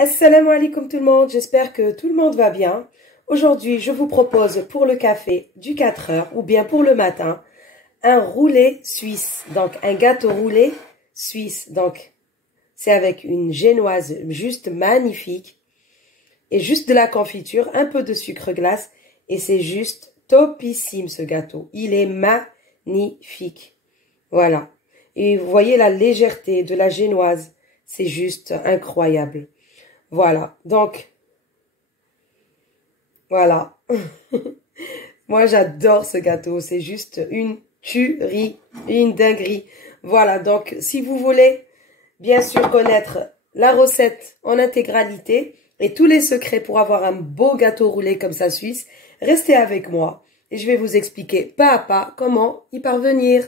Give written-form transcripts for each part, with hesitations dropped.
Assalamu alaikum tout le monde, j'espère que tout le monde va bien. Aujourd'hui, je vous propose pour le café du 4 heures ou bien pour le matin, un roulé suisse. Donc, un gâteau roulé suisse. Donc, c'est avec une génoise juste magnifique et juste de la confiture, un peu de sucre glace et c'est juste topissime ce gâteau. Il est magnifique. Voilà. Et vous voyez la légèreté de la génoise, c'est juste incroyable. Voilà, donc, voilà. Moi, j'adore ce gâteau. C'est juste une tuerie, une dinguerie. Voilà, donc, si vous voulez, bien sûr, connaître la recette en intégralité et tous les secrets pour avoir un beau gâteau roulé comme ça suisse, restez avec moi et je vais vous expliquer pas à pas comment y parvenir.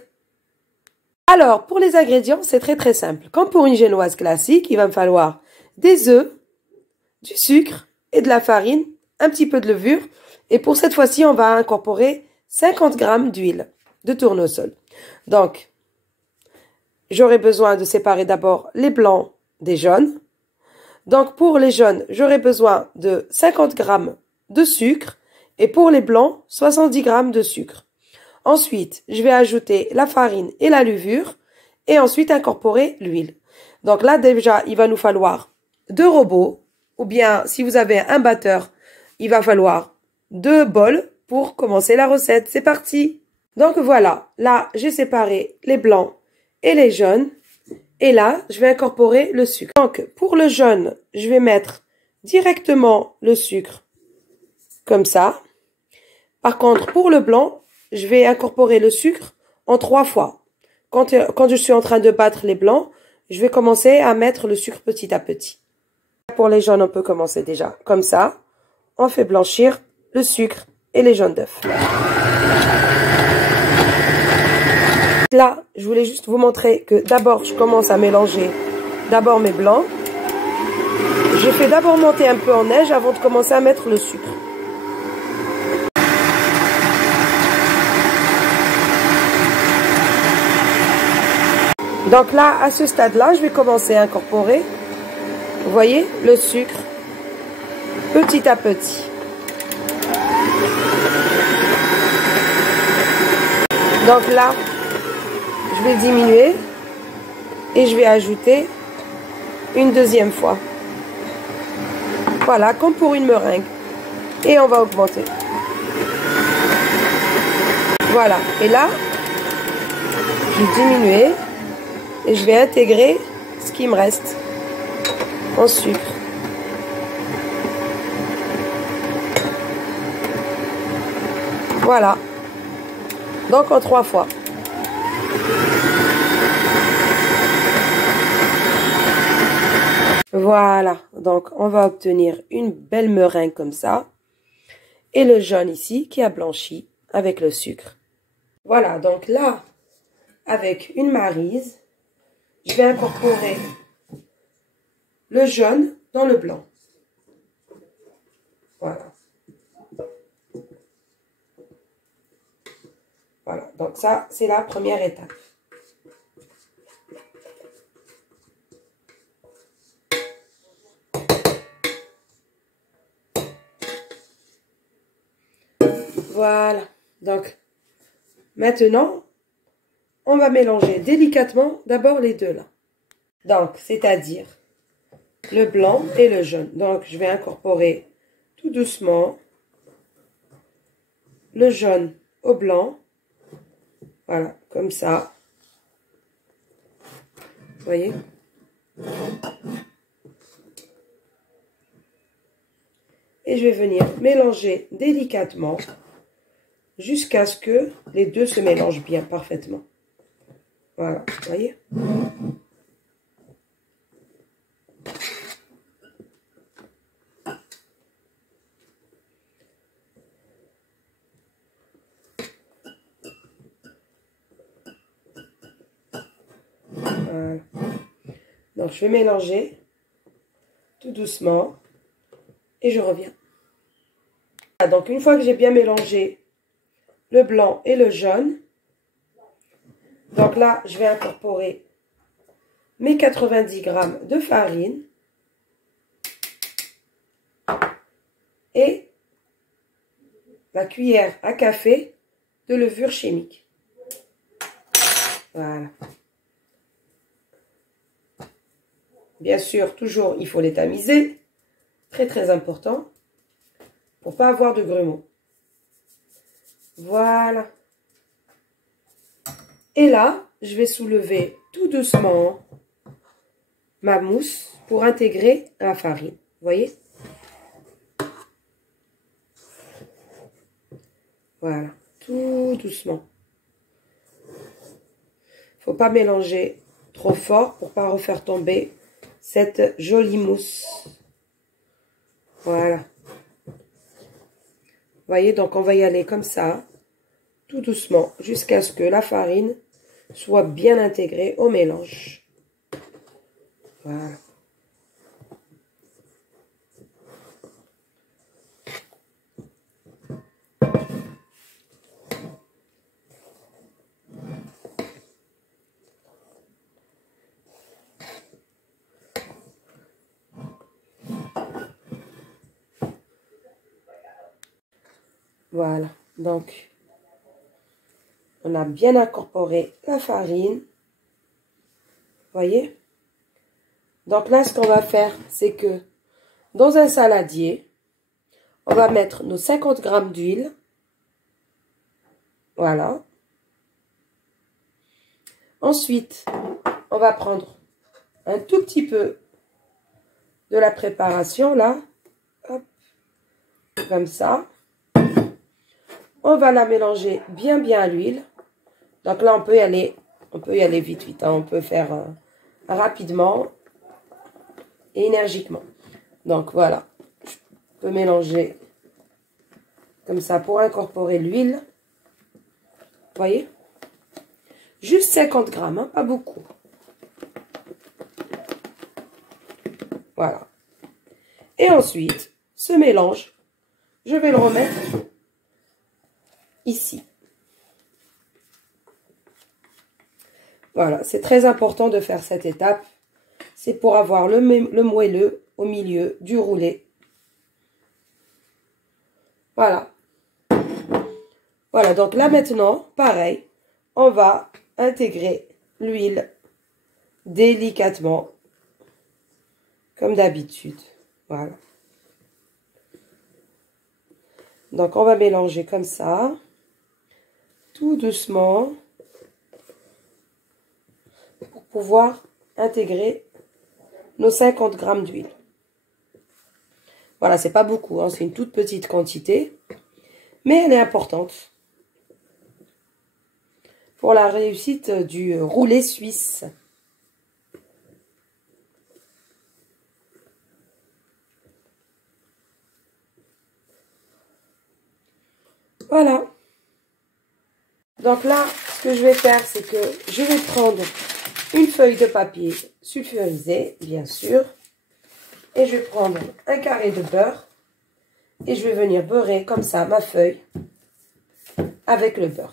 Alors, pour les ingrédients, c'est très simple. Comme pour une génoise classique, il va me falloir des œufs, du sucre et de la farine, un petit peu de levure. Et pour cette fois-ci, on va incorporer 50 g d'huile de tournesol. Donc, j'aurai besoin de séparer d'abord les blancs des jaunes. Donc, pour les jaunes, j'aurai besoin de 50 g de sucre. Et pour les blancs, 70 g de sucre. Ensuite, je vais ajouter la farine et la levure. Et ensuite, incorporer l'huile. Donc là, déjà, il va nous falloir 2 robots. Ou bien, si vous avez un batteur, il va falloir 2 bols pour commencer la recette. C'est parti! Donc voilà, là, j'ai séparé les blancs et les jaunes. Et là, je vais incorporer le sucre. Donc, pour le jaune, je vais mettre directement le sucre comme ça. Par contre, pour le blanc, je vais incorporer le sucre en 3 fois. Quand je suis en train de battre les blancs, je vais commencer à mettre le sucre petit à petit. Pour les jaunes, on peut commencer déjà comme ça. On fait blanchir le sucre et les jaunes d'œufs. Là, je voulais juste vous montrer que d'abord, je commence à mélanger d'abord mes blancs. Je fais d'abord monter un peu en neige avant de commencer à mettre le sucre. Donc là, à ce stade-là, je vais commencer à incorporer, vous voyez, le sucre petit à petit. Donc là, je vais diminuer et je vais ajouter une deuxième fois. Voilà, comme pour une meringue. Et on va augmenter. Voilà, et là, je vais diminuer et je vais intégrer ce qui me reste en sucre. Voilà. Donc en 3 fois. Voilà. Donc on va obtenir une belle meringue comme ça. Et le jaune ici qui a blanchi avec le sucre. Voilà. Donc là, avec une maryse, je vais incorporer le jaune dans le blanc. Voilà. Voilà. Donc ça, c'est la première étape. Voilà. Donc, maintenant, on va mélanger délicatement d'abord les deux là. Donc, c'est-à-dire le blanc et le jaune. Donc, je vais incorporer tout doucement le jaune au blanc. Voilà, comme ça. Vous voyez? Et je vais venir mélanger délicatement jusqu'à ce que les deux se mélangent bien, parfaitement. Voilà, vous voyez? Voilà. Donc, je vais mélanger tout doucement et je reviens. Donc, une fois que j'ai bien mélangé le blanc et le jaune, donc là, je vais incorporer mes 90 g de farine. la cuillère à café de levure chimique. Voilà. Bien sûr, toujours, il faut les tamiser. Très, très important. Pour pas avoir de grumeaux. Voilà. Et là, je vais soulever tout doucement ma mousse pour intégrer la farine. Vous voyez? Voilà. Tout doucement. Faut pas mélanger trop fort pour pas refaire tomber cette jolie mousse. Voilà. Vous voyez, donc on va y aller comme ça, tout doucement, jusqu'à ce que la farine soit bien intégrée au mélange. Voilà. Voilà, donc on a bien incorporé la farine. Voyez? Donc là, ce qu'on va faire, c'est que dans un saladier, on va mettre nos 50 grammes d'huile. Voilà. Ensuite, on va prendre un tout petit peu de la préparation, là. Hop, comme ça. On va la mélanger bien à l'huile. Donc là, on peut y aller vite, hein. On peut faire rapidement et énergiquement. Donc voilà, je peux mélanger comme ça pour incorporer l'huile. Vous voyez? Juste 50 grammes, hein, pas beaucoup. Voilà. Et ensuite, ce mélange, je vais le remettre ici. Voilà, c'est très important de faire cette étape. C'est pour avoir le moelleux au milieu du roulé. Voilà. Voilà, donc là maintenant, pareil, on va intégrer l'huile délicatement, comme d'habitude. Voilà. Donc on va mélanger comme ça, tout doucement, pour pouvoir intégrer nos 50 grammes d'huile. Voilà, c'est pas beaucoup, hein, c'est une toute petite quantité, mais elle est importante pour la réussite du roulé suisse. Voilà. Donc là, ce que je vais faire, c'est que je vais prendre une feuille de papier sulfurisé, bien sûr. Et je vais prendre un carré de beurre. Et je vais venir beurrer comme ça ma feuille avec le beurre.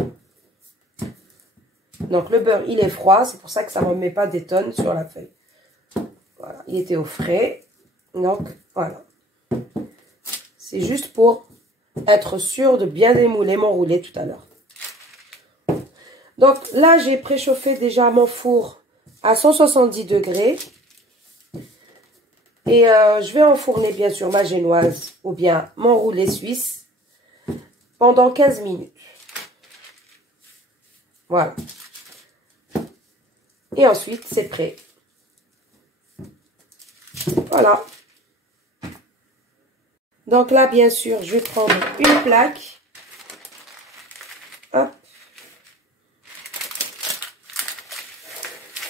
Donc le beurre, il est froid. C'est pour ça que ça ne me met pas des tonnes sur la feuille. Voilà, il était au frais. Donc voilà. C'est juste pour être sûr de bien démouler mon roulé tout à l'heure. Donc là, j'ai préchauffé déjà mon four à 170 degrés. Et je vais enfourner bien sûr ma génoise ou bien mon roulé suisse pendant 15 minutes. Voilà. Et ensuite, c'est prêt. Voilà. Donc là, bien sûr, je vais prendre une plaque. Hop.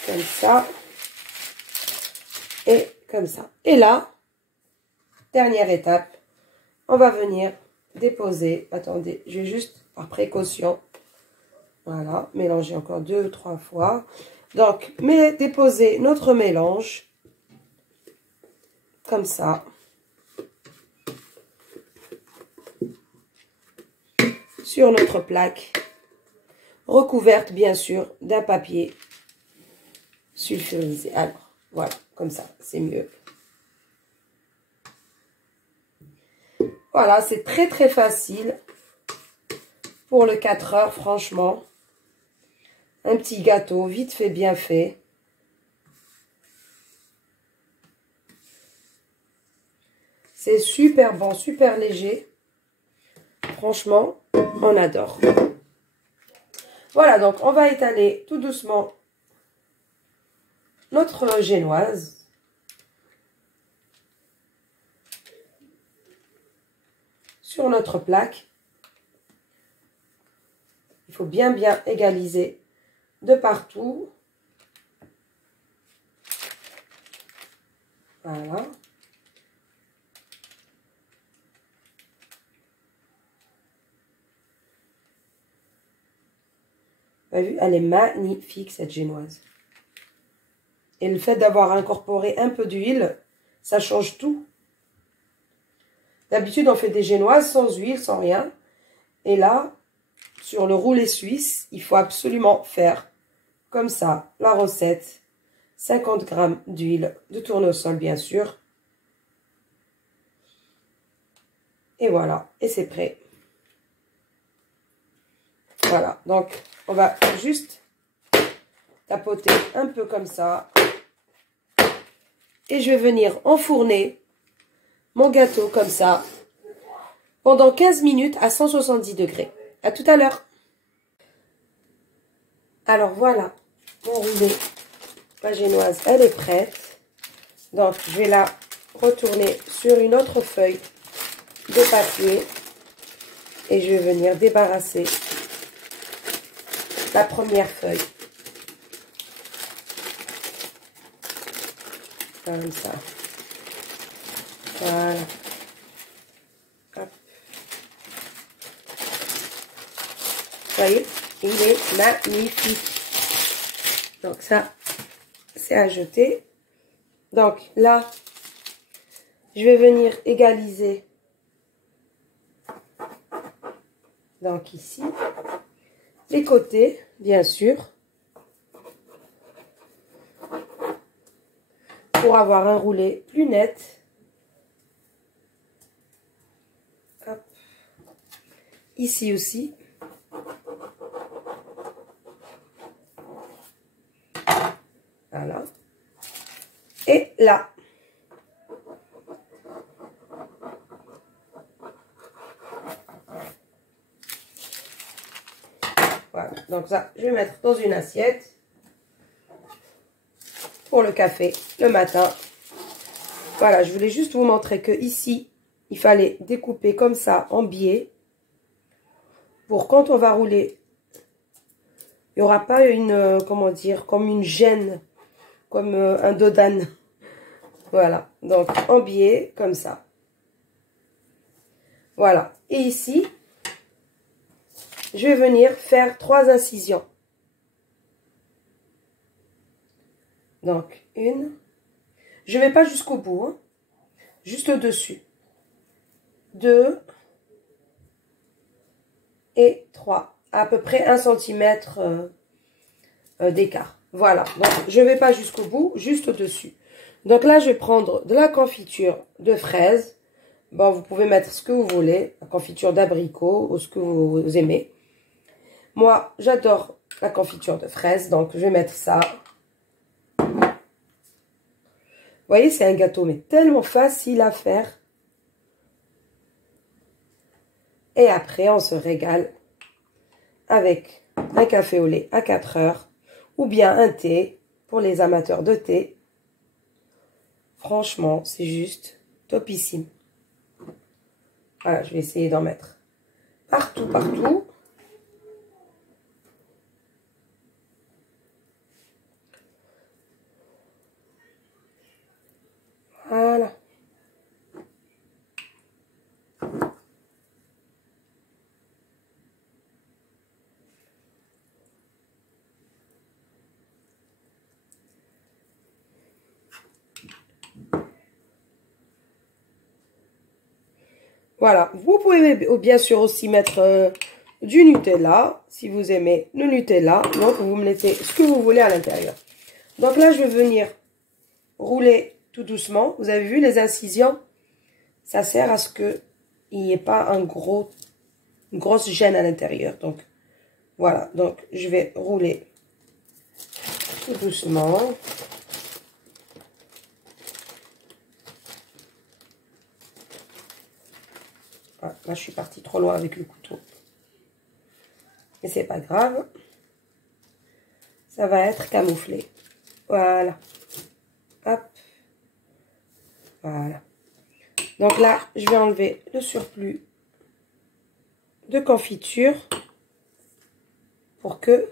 Comme ça. Et comme ça. Et là, dernière étape, on va venir déposer. Attendez, je vais juste par précaution. Voilà, mélanger encore 2-3 fois. Donc, déposer notre mélange. Comme ça. Sur notre plaque. Recouverte, bien sûr, d'un papier sulfurisé. Alors, voilà, comme ça, c'est mieux. Voilà, c'est très facile. pour le 4 heures, franchement. Un petit gâteau, vite fait, bien fait. C'est super bon, super léger. Franchement, on adore. Voilà, donc on va étaler tout doucement notre génoise. Sur notre plaque. Il faut bien égaliser de partout. Voilà. Vous avez vu, elle est magnifique cette génoise. Et le fait d'avoir incorporé un peu d'huile, ça change tout. D'habitude, on fait des génoises sans huile, sans rien. Et là, sur le roulet suisse, il faut absolument faire comme ça la recette. 50 g d'huile de tournesol, bien sûr. Et voilà, et c'est prêt. Voilà, donc on va juste tapoter un peu comme ça. Et je vais venir enfourner mon gâteau comme ça pendant 15 minutes à 170 degrés. À tout à l'heure. Alors voilà, mon roulé, ma génoise, elle est prête. Donc je vais la retourner sur une autre feuille de papier et je vais venir débarrasser la première feuille. Comme ça. Voilà. Hop. Vous voyez, il est magnifique. Donc ça, c'est à jeter. Donc là, je vais venir égaliser. Donc ici, les côtés, bien sûr. Pour avoir un roulé plus net. Hop. Ici aussi. Voilà. Et là. Voilà. Donc ça, je vais mettre dans une assiette. Pour le café, le matin. Voilà, je voulais juste vous montrer que ici, il fallait découper comme ça en biais. Pour quand on va rouler, il n'y aura pas une, comment dire, comme une gêne, comme un dos d'âne. Voilà, donc en biais, comme ça. Voilà, et ici, je vais venir faire 3 incisions. Donc, une. Je ne vais pas jusqu'au bout, hein, juste au-dessus. 2 et 3. À peu près 1 cm d'écart. Voilà, donc je ne vais pas jusqu'au bout, juste au-dessus. Donc là, je vais prendre de la confiture de fraises. Bon, vous pouvez mettre ce que vous voulez, la confiture d'abricot ou ce que vous aimez. Moi, j'adore la confiture de fraises, donc je vais mettre ça. Vous voyez, c'est un gâteau, mais tellement facile à faire. Et après, on se régale avec un café au lait à 4 heures ou bien un thé pour les amateurs de thé. Franchement, c'est juste topissime. Voilà, je vais essayer d'en mettre partout, partout. Voilà. Voilà, vous pouvez bien sûr aussi mettre du Nutella, si vous aimez le Nutella. Donc, vous mettez ce que vous voulez à l'intérieur. Donc là, je vais venir rouler tout doucement. Vous avez vu les incisions? Ça sert à ce qu'il n'y ait pas un gros une grosse gêne à l'intérieur. Donc, voilà. Donc, je vais rouler tout doucement. Ah, là, je suis partie trop loin avec le couteau. Mais c'est pas grave. Ça va être camouflé. Voilà. Hop. Voilà. Donc là, je vais enlever le surplus de confiture pour que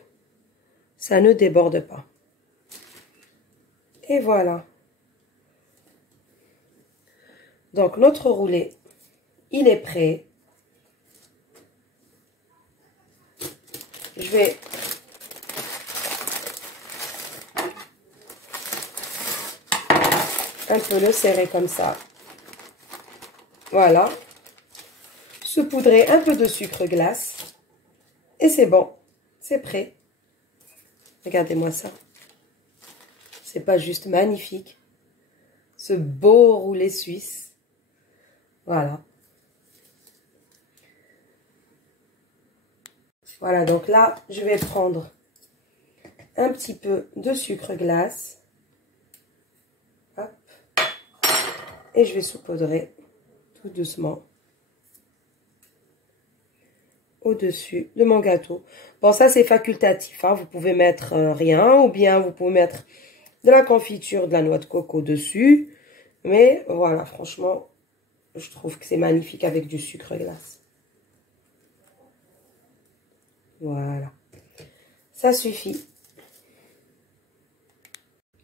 ça ne déborde pas. Et voilà. Donc notre roulé, il est prêt. Je vais un peu le serrer comme ça. Voilà. Saupoudrer un peu de sucre glace. Et c'est bon. C'est prêt. Regardez-moi ça. C'est pas juste magnifique. Ce beau roulé suisse. Voilà. Voilà, donc là, je vais prendre un petit peu de sucre glace. Hop. Et je vais saupoudrer tout doucement au-dessus de mon gâteau. Bon, ça, c'est facultatif, hein. Vous pouvez mettre rien, ou bien vous pouvez mettre de la confiture, de la noix de coco dessus. Mais voilà, franchement, je trouve que c'est magnifique avec du sucre glace. Voilà. Ça suffit.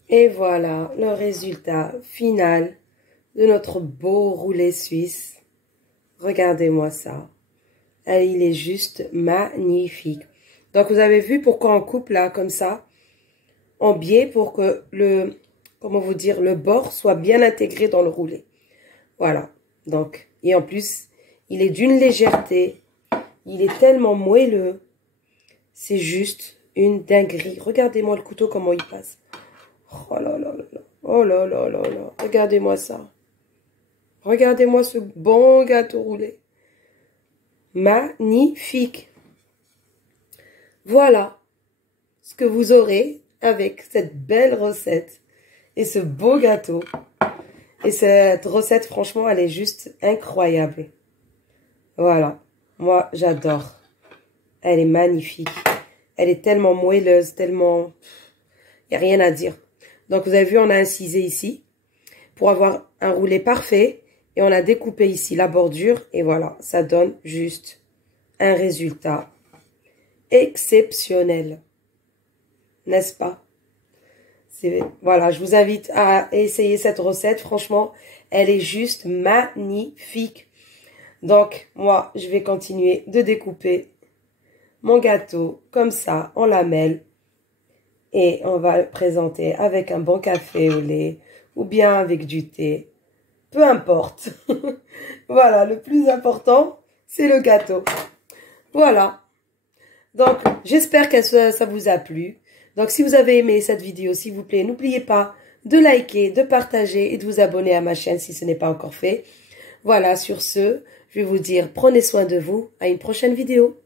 Et voilà le résultat final de notre beau roulé suisse. Regardez-moi ça. Et il est juste magnifique. Donc, vous avez vu pourquoi on coupe là, comme ça, en biais, pour que le, comment vous dire, le bord soit bien intégré dans le roulé. Voilà. Donc, et en plus, il est d'une légèreté. Il est tellement moelleux. C'est juste une dinguerie. Regardez-moi le couteau, comment il passe. Oh là là là là. Oh là là là là. Regardez-moi ça. Regardez-moi ce bon gâteau roulé. Magnifique. Voilà ce que vous aurez avec cette belle recette et ce beau gâteau. Et cette recette, franchement, elle est juste incroyable. Voilà. Moi, j'adore. Elle est magnifique. Elle est tellement moelleuse, tellement... Il n'y a rien à dire. Donc, vous avez vu, on a incisé ici pour avoir un roulé parfait. Et on a découpé ici la bordure. Et voilà, ça donne juste un résultat exceptionnel. N'est-ce pas? Voilà, je vous invite à essayer cette recette. Franchement, elle est juste magnifique. Donc, moi, je vais continuer de découper mon gâteau comme ça, en lamelles. Et on va le présenter avec un bon café au lait ou bien avec du thé. Peu importe. Voilà, le plus important, c'est le gâteau. Voilà. Donc, j'espère que ça vous a plu. Donc, si vous avez aimé cette vidéo, s'il vous plaît, n'oubliez pas de liker, de partager et de vous abonner à ma chaîne si ce n'est pas encore fait. Voilà, sur ce, je vais vous dire, prenez soin de vous. À une prochaine vidéo.